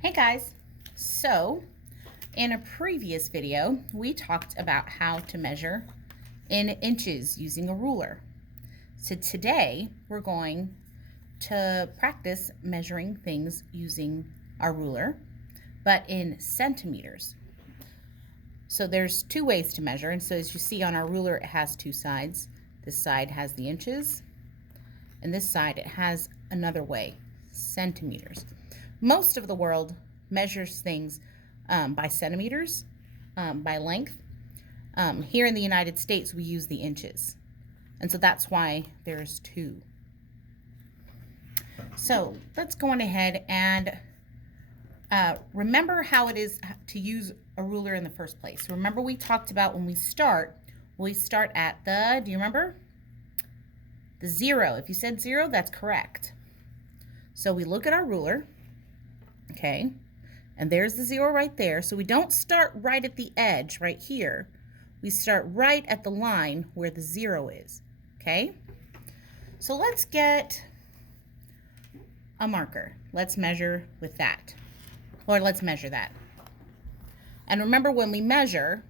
Hey guys, so in a previous video we talked about how to measure in inches using a ruler. So today we're going to practice measuring things using our ruler, but in centimeters. So there's two ways to measure, and so as you see on our ruler it has two sides. This side has the inches and this side it has another way, centimeters. Most of the world measures things by centimeters, by length. Here in the United States, we use the inches. And so that's why there's two. So let's go on ahead and remember how it is to use a ruler in the first place. Remember we talked about when we start at the, do you remember? The 0. If you said 0, that's correct. So we look at our ruler. Okay, and there's the 0 right there. So we don't start right at the edge right here. We start right at the line where the 0 is. Okay, so let's get a marker. Let's measure with that, or let's measure that. And remember, when we measure,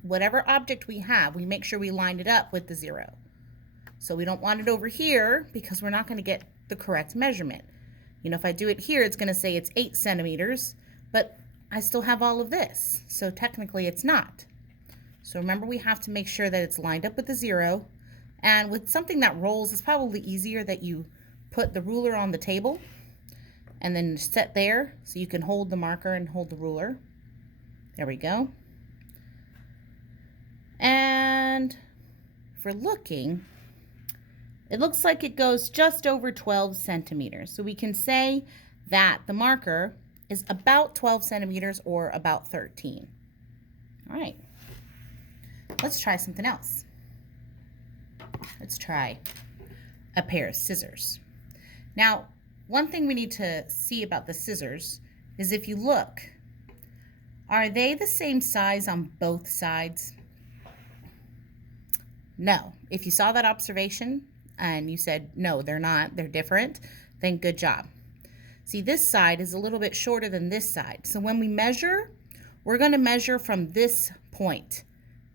whatever object we have, we make sure we line it up with the 0. So we don't want it over here because we're not going to get the correct measurement. You know, if I do it here, it's going to say it's 8 centimeters, but I still have all of this. So technically it's not. So remember, we have to make sure that it's lined up with the 0. And with something that rolls, it's probably easier that you put the ruler on the table and then set there so you can hold the marker and hold the ruler. There we go. And for looking, it looks like it goes just over 12 centimeters. So we can say that the marker is about 12 centimeters or about 13. All right, let's try something else. Let's try a pair of scissors. Now, one thing we need to see about the scissors is if you look, are they the same size on both sides? No. If you saw that observation, and you said, no, they're not, they're different, then good job. See, this side is a little bit shorter than this side. So when we measure, we're going to measure from this point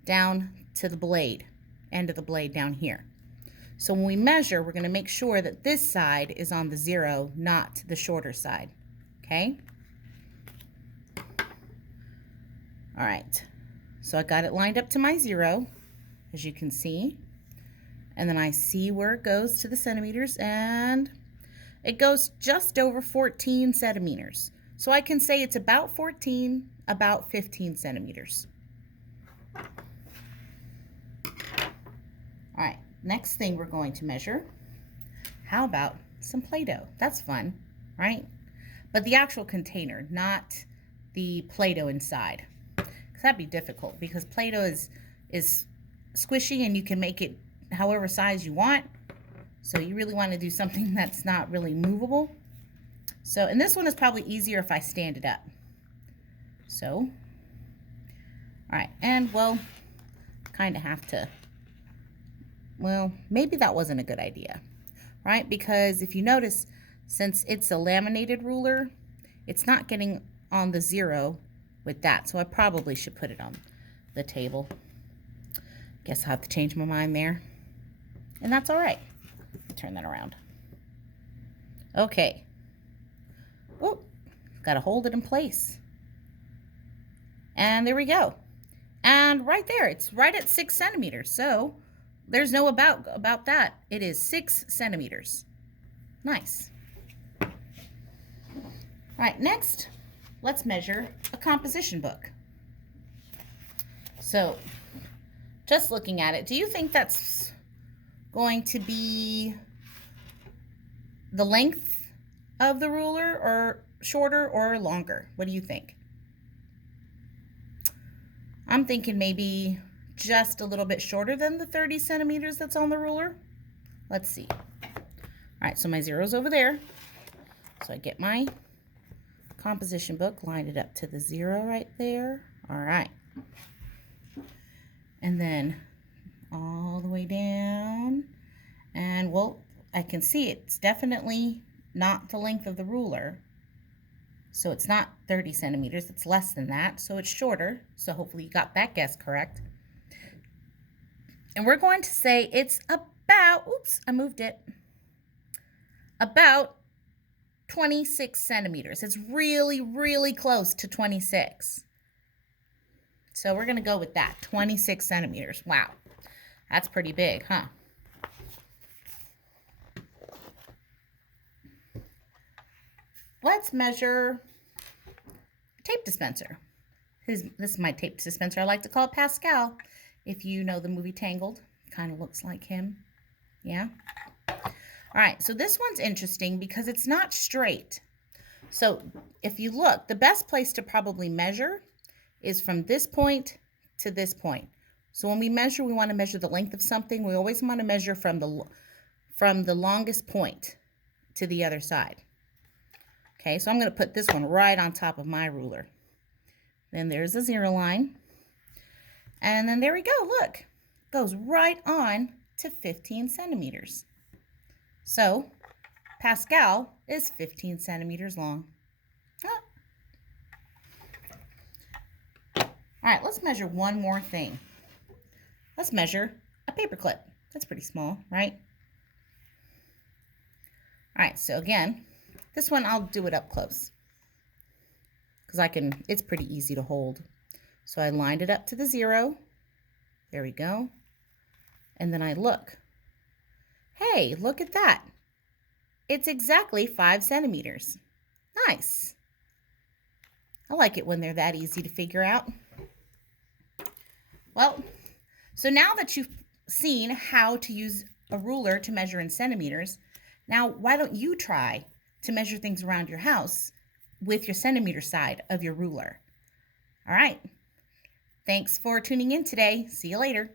down to the blade, end of the blade down here. So when we measure, we're going to make sure that this side is on the 0, not the shorter side. Okay? All right. So I got it lined up to my 0, as you can see. And then I see where it goes to the centimeters, and it goes just over 14 centimeters. So I can say it's about 14, about 15 centimeters. All right, next thing we're going to measure. How about some Play-Doh? That's fun, right? But the actual container, not the Play-Doh inside. Because that'd be difficult, because Play-Doh is squishy and you can make it however size you want. So you really want to do something that's not really movable. So, and this one is probably easier if I stand it up. So, all right, and well, kind of have to, well, maybe that wasn't a good idea, right? Because if you notice, since it's a laminated ruler, it's not getting on the 0 with that. So I probably should put it on the table. Guess I'll have to change my mind there. And that's all right. Turn that around. Okay. Oh, got to hold it in place. And there we go. And right there, it's right at 6 centimeters. So there's no about that. It is 6 centimeters. Nice. All right, next, let's measure a composition book. So just looking at it, do you think that's going to be the length of the ruler, or shorter or longer? What do you think? I'm thinking maybe just a little bit shorter than the 30 centimeters that's on the ruler. Let's see. All right, so my 0's over there. So I get my composition book, line it up to the 0 right there. All right. And then all the way down, and well, I can see it's definitely not the length of the ruler. So it's not 30 centimeters, it's less than that, so it's shorter. So hopefully you got that guess correct. And we're going to say it's about, oops, I moved it, about 26 centimeters. It's really, really close to 26. So we're going to go with that, 26 centimeters. Wow, that's pretty big, huh? Let's measure a tape dispenser. This is my tape dispenser. I like to call it Pascal. If you know the movie Tangled, kind of looks like him. Yeah? All right, so this one's interesting because it's not straight. So if you look, the best place to probably measure is from this point to this point. So when we measure, we want to measure the length of something. We always want to measure from the longest point to the other side. Okay, so I'm going to put this one right on top of my ruler. Then there's the 0 line. And then there we go, look. It goes right on to 15 centimeters. So Pascal is 15 centimeters long. Oh. All right, let's measure one more thing. Let's measure a paperclip. That's pretty small, right? All right, so again, this one I'll do it up close because it's pretty easy to hold. So I lined it up to the 0. There we go. And then I look. Hey, look at that. It's exactly 5 centimeters. Nice. I like it when they're that easy to figure out. Well, so now that you've seen how to use a ruler to measure in centimeters, now why don't you try to measure things around your house with your centimeter side of your ruler? All right. Thanks for tuning in today. See you later.